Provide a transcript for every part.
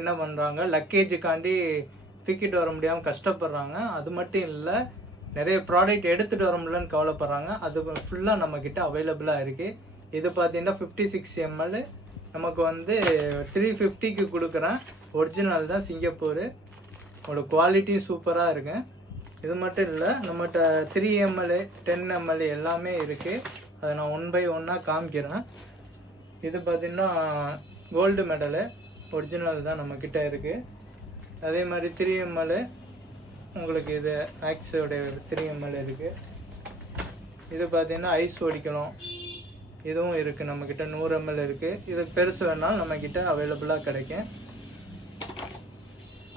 என்ன பண்ணுறாங்க, லக்கேஜுக்காண்டி தூக்கிட்டு வர முடியாமல் கஷ்டப்படுறாங்க. அது மட்டும் இல்லை, நிறைய ப்ராடக்ட் எடுத்துகிட்டு வர முடியலன்னு கவலைப்படுறாங்க. அது ஃபுல்லாக நம்மக்கிட்ட அவைலபிளாக இருக்குது. இது பார்த்தீங்கன்னா 56 ml நமக்கு வந்து 350க்கு கொடுக்குறேன். ஒரிஜினல் தான், சிங்கப்பூர். உங்களோட குவாலிட்டியும் சூப்பராக இருக்கு. இது மட்டும் இல்லை, நம்மகிட்ட 3 ml 10 ml எல்லாமே இருக்குது. அதை நான் 1 by 1 காமிக்கிறேன். இது பார்த்தீங்கன்னா கோல்டு மெடலு, ஒரிஜினல் தான் நம்மக்கிட்ட இருக்குது. அதே மாதிரி 3 ml உங்களுக்கு இது ஆக்ஸோடைய 3 ml இருக்குது. இது பார்த்தீங்கன்னா ஐஸ் ஒடிக்கணும், இதுவும் இருக்குது நம்மக்கிட்ட. 100 ml இருக்குது. இது பெருசு வேணாலும் நம்மக்கிட்ட அவைலபிளாக கிடைக்கும்.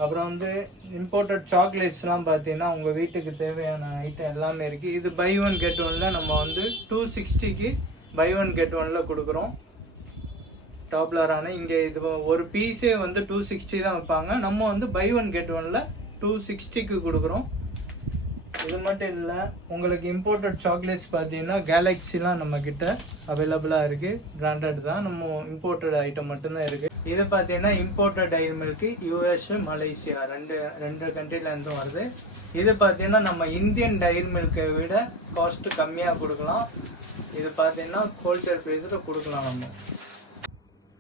அப்புறம் வந்து இம்போர்ட்டட் சாக்லேட்ஸ்லாம் பார்த்தீங்கன்னா உங்கள் வீட்டுக்கு தேவையான ஐட்டம் எல்லாமே இருக்குது. இது பை 1 get 1ல் நம்ம வந்து 260க்கு பை 1 get 1ல் கொடுக்குறோம். டாப்லரான இங்கே இது ஒரு பீஸே வந்து 260 தான் வைப்பாங்க. நம்ம வந்து பை 1 get 1ல் 260க்கு கொடுக்குறோம். இது மட்டும் இல்லை, உங்களுக்கு இம்போர்ட்டட் சாக்லேட்ஸ் பார்த்தீங்கன்னா கேலக்ஸிலாம் நம்மக்கிட்ட அவைலபிளாக இருக்குது. பிராண்டட் தான், நம்ம இம்போர்ட்டட் ஐட்டம் மட்டும்தான் இருக்குது. இது பார்த்தீங்கன்னா imported dairy milk US Malaysia ரெண்டு கண்ட்ரிலேருந்தும் வருது. இது பார்த்தீங்கன்னா நம்ம இந்தியன் டைரி மில்கை விட காஸ்ட்டு கம்மியாக கொடுக்கலாம். இது பார்த்தீங்கன்னா ஹோல்சேல் ப்ரைஸில் கொடுக்கலாம் நம்ம.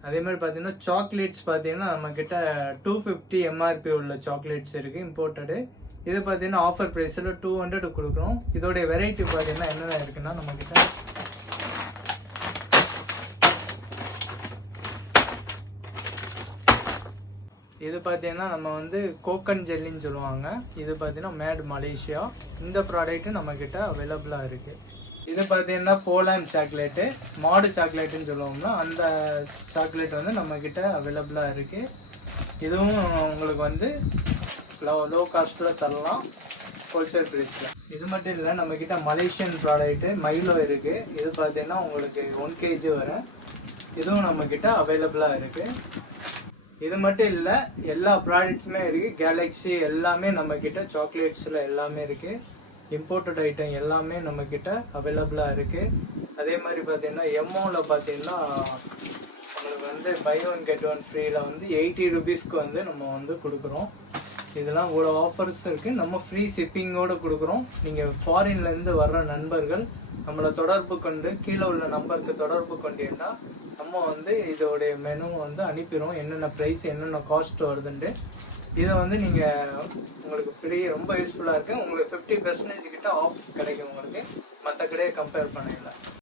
அதே மாதிரி பார்த்தீங்கன்னா சாக்லேட்ஸ் பார்த்தீங்கன்னா நம்மக்கிட்ட 250 MRP உள்ள சாக்லேட்ஸ் இருக்குது இம்போர்ட்டடு. இது பார்த்தீங்கன்னா ஆஃபர் ப்ரைஸில் 200 கொடுக்குறோம். இதோடைய வெரைட்டி பார்த்தீங்கன்னா என்னென்ன இருக்குன்னா நம்மக்கிட்ட இது பார்த்தீங்கன்னா நம்ம வந்து கோக்கன் ஜெல்லின்னு சொல்லுவாங்க. இது பார்த்தீங்கன்னா மேட் மலேசியா. இந்த ப்ராடக்ட்டு நம்மக்கிட்ட அவைலபிளாக இருக்குது. இது பார்த்தீங்கன்னா போலாண்ட் சாக்லேட்டு, மாடு சாக்லேட்டுன்னு சொல்லுவோம்னா அந்த சாக்லேட் வந்து நம்மக்கிட்ட அவைலபிளாக இருக்குது. இதுவும் உங்களுக்கு வந்து லோ காஸ்ட்டில் தரலாம், ஹோல்சேல் ப்ரைஸில். இது மட்டும் இல்லை, நம்மக்கிட்ட மலேசியன் ப்ராடக்ட்டு மைலோ இருக்குது. இது பார்த்தீங்கன்னா உங்களுக்கு 1 kg வரும். இதுவும் நம்மக்கிட்ட அவைலபிளாக இருக்குது. இது மட்டும் இல்லை, எல்லா ப்ராடக்ட்ஸுமே இருக்குது. கேலக்ஸி எல்லாமே நம்மக்கிட்ட சாக்லேட்ஸில் எல்லாமே இருக்குது. இம்போர்ட்டட் ஐட்டம் எல்லாமே நம்மக்கிட்ட அவைலபிளாக இருக்குது. அதே மாதிரி பார்த்தீங்கன்னா எம்ஓவில் பார்த்தீங்கன்னா உங்களுக்கு வந்து பை 1 get 1 ஃப்ரீயில் வந்து 80 rupeesக்கு வந்து நம்ம வந்து கொடுக்குறோம். இதெல்லாம் இவ்வளோ ஆஃபர்ஸ் இருக்குது. நம்ம ஃப்ரீ ஷிப்பிங்கோடு கொடுக்குறோம். நீங்கள் ஃபாரின்லேருந்து வர்ற நண்பர்கள் நம்மளை தொடர்பு கொண்டு கீழே உள்ள நம்பருக்கு தொடர்பு கொண்டீங்கன்னா நம்ம வந்து இதோடைய மெனு வந்து அனுப்பிடுவோம், என்னென்ன ப்ரைஸ் என்னென்ன காஸ்ட் வருதுன்ட்டு. இதை வந்து நீங்கள் உங்களுக்கு ஃப்ரீ, ரொம்ப யூஸ்ஃபுல்லாக இருக்குது. உங்களுக்கு 50% கிட்ட ஆஃப் கிடைக்கும் உங்களுக்கு, மற்ற கடையை கம்பேர் பண்ணல.